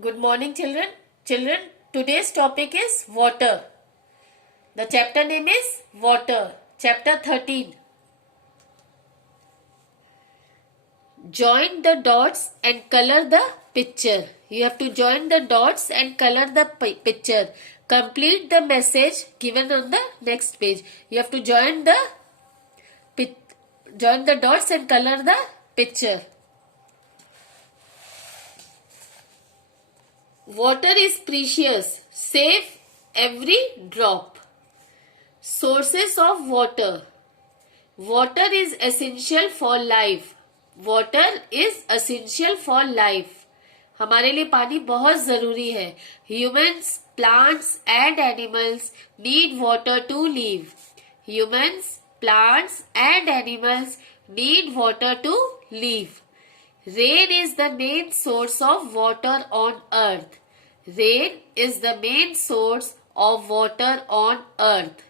Good morning, children. Children, today's topic is water. The chapter name is Water. Chapter 13. Join the dots and color the picture. You have to join the dots and color the picture. Complete the message given on the next page. You have to join the dots and color the picture. Water is precious. Save every drop. Sources of water. Water is essential for life. Water is essential for life. हमारे लिए पानी बहुत जरूरी है. Humans, plants and animals need water to live. Humans, plants and animals need water to live. Rain is the main source of water on earth. Rain is the main source of water on earth.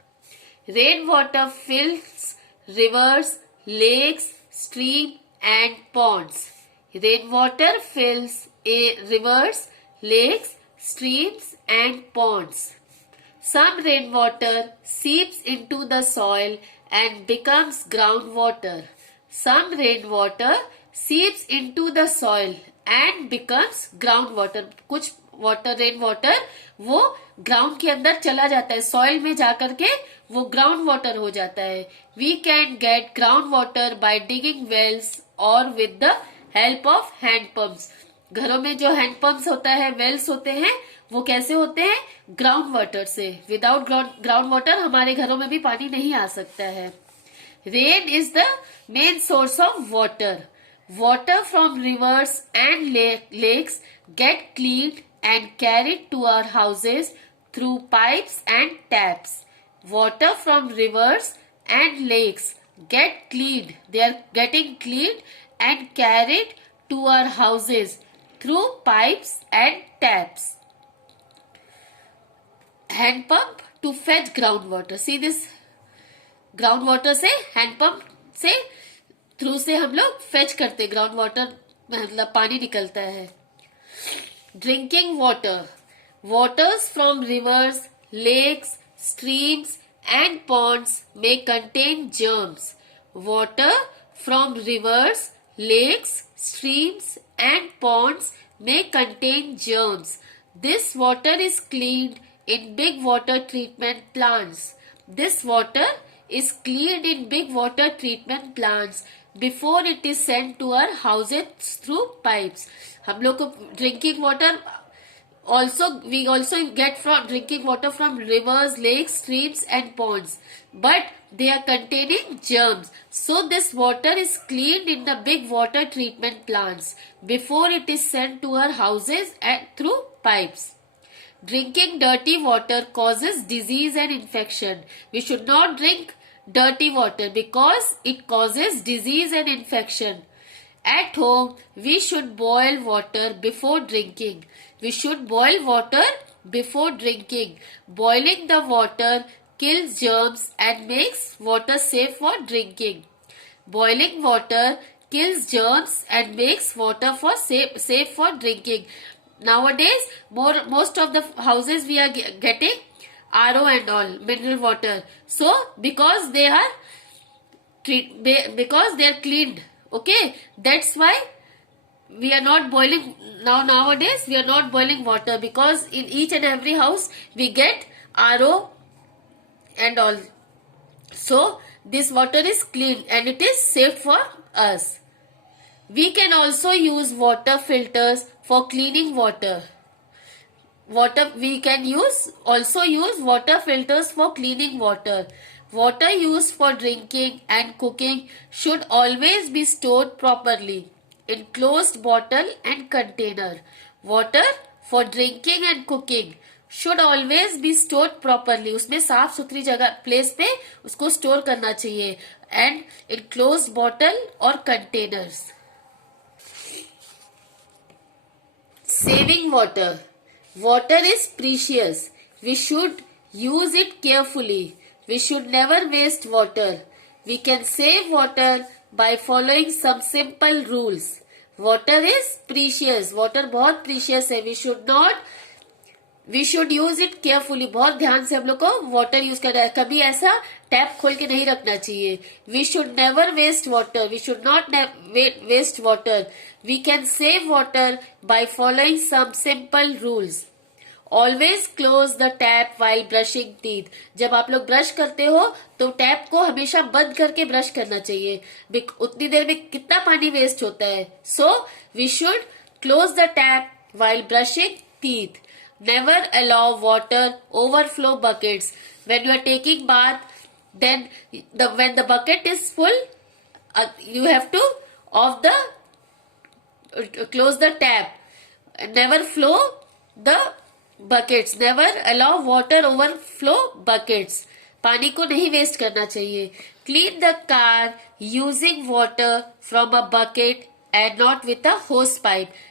Rainwater fills rivers, lakes, streams and ponds. Rainwater fills rivers, lakes, streams and ponds. Some rainwater seeps into the soil and becomes groundwater. Some rainwater seeps into the soil and becomes groundwater. कुछ rain water वो ground के अंदर चला जाता है, soil में जाकर के वो ग्राउंड वाटर हो जाता है. We can get ground water by digging wells और with the help of hand pumps. घरों में जो हैंड पंप्स होता है, वेल्स होते हैं, वो कैसे होते हैं? ग्राउंड वाटर से. विदाउट ग्राउंड वाटर हमारे घरों में भी पानी नहीं आ सकता है. Rain is the main source of water. Water from rivers and lakes get cleaned and carried to our houses through pipes and taps. Water from rivers and lakes get cleaned. They are getting cleaned and carried to our houses through pipes and taps. Hand pump to fetch groundwater. See this? Groundwater से hand pump से through से हम लोग fetch करते, ground water मतलब पानी निकलता है. Drinking water. Waters from rivers, lakes, streams and ponds may contain germs. Water from rivers, lakes, streams and ponds may contain germs. This water is cleaned in big water treatment plants. This water is cleaned in big water treatment plants before it is sent to our houses through pipes. हम लोग को drinking water we also get from drinking water from rivers, lakes, streams and ponds, but they are containing germs. So this water is cleaned in the big water treatment plants before it is sent to our houses and through pipes. Drinking dirty water causes disease and infection. We should not drink dirty water because it causes disease and infection. At home, we should boil water before drinking. We should boil water before drinking. Boiling the water kills germs and makes water safe for drinking. Boiling water kills germs and makes water for safe for drinking. Nowadays, most of the houses we are getting RO and all, mineral water. So, because they are cleaned, okay, that's why we are not boiling nowadays we are not boiling water, because in each and every house we get RO and all. So this water is clean and it is safe for us. We can also use water filters for cleaning water. We can also use water filters for cleaning water. Water used for drinking and cooking should always be stored properly in closed bottle and container. Water for drinking and cooking should always be stored properly. उसमें साफ सुथरी जगह place पे उसको store करना चाहिए, and in closed bottle or containers. Saving water. Water is precious. We should use it carefully. We should never waste water. We can save water by following some simple rules. Water is precious, water बहुत precious है. We should use it carefully. बहुत ध्यान से हम लोग को water use करना है. कभी ऐसा टैप खोल के नहीं रखना चाहिए. We should never waste water. We should not waste water. We can save water by following some simple rules. Always close the tap while brushing teeth. जब आप लोग ब्रश करते हो तो टैप को हमेशा बंद करके ब्रश करना चाहिए. उतनी देर में कितना पानी वेस्ट होता है. So we should close the tap while brushing teeth. Never allow water overflow buckets. When you are taking bath, then when the bucket is full, you have to close the tap. Never flow the buckets. Never allow water overflow buckets. पानी को नहीं waste करना चाहिए. Clean the car using water from a bucket and not with a hose pipe.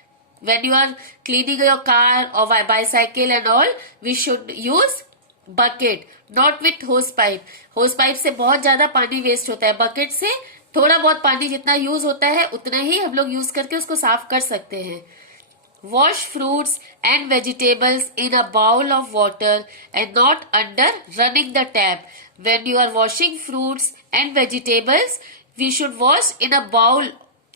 When you are cleaning your car or bicycle and all, we should use bucket, not with होस pipe. होस pipe से बहुत ज्यादा पानी waste होता है. Bucket से थोड़ा बहुत पानी जितना यूज होता है उतना ही हम लोग यूज करके उसको साफ कर सकते हैं. Wash fruits and vegetables in a bowl of water and not under running the tap. When you are washing fruits and vegetables, we should wash in a bowl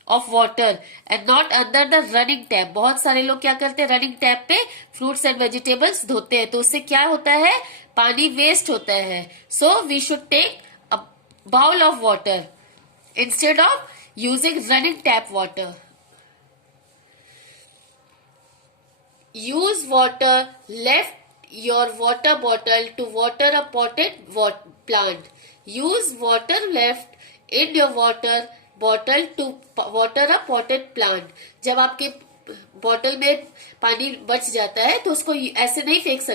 of water and not under the running tap. बहुत सारे लोग क्या करते हैं, running tap पे fruits and vegetables धोते हैं, तो उससे क्या होता है, पानी वेस्ट होता है. So we should take a bowl of water instead of using running tap water. Use water left your water bottle to water a potted plant. Use water left in your water bottle to water a potted plant. जब आपके bottle में पानी बच जाता है तो उसको ऐसे नहीं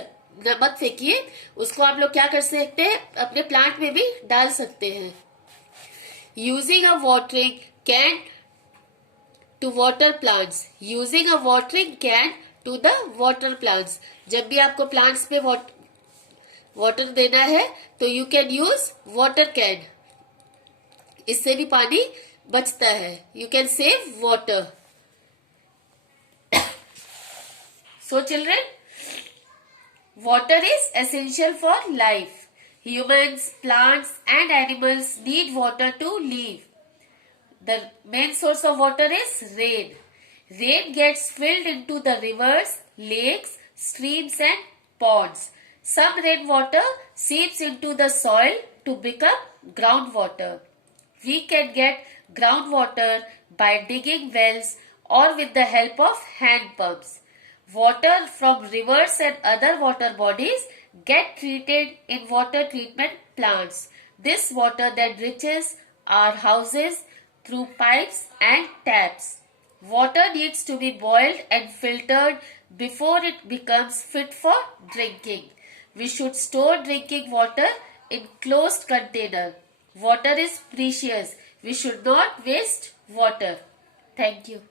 मत फेंकिए. उसको आप लोग क्या कर सकते हैं, अपने प्लांट में भी डाल सकते हैं. Using a watering can to water plants. Using a watering can to the water plants. जब भी आपको प्लांट्स पे वाटर देना है तो you can use water can. इससे भी पानी बचता है. You can save water. So children, water is essential for life. Humans, plants and animals need water to live. The main source of water is rain. Rain gets filled into the rivers, lakes, streams and ponds. Some rainwater seeps into the soil to become groundwater. We can get groundwater by digging wells or with the help of hand pumps. Water from rivers and other water bodies get treated in water treatment plants. This water then reaches our houses through pipes and taps. Water needs to be boiled and filtered before it becomes fit for drinking. We should store drinking water in closed container. Water is precious. We should not waste water. Thank you.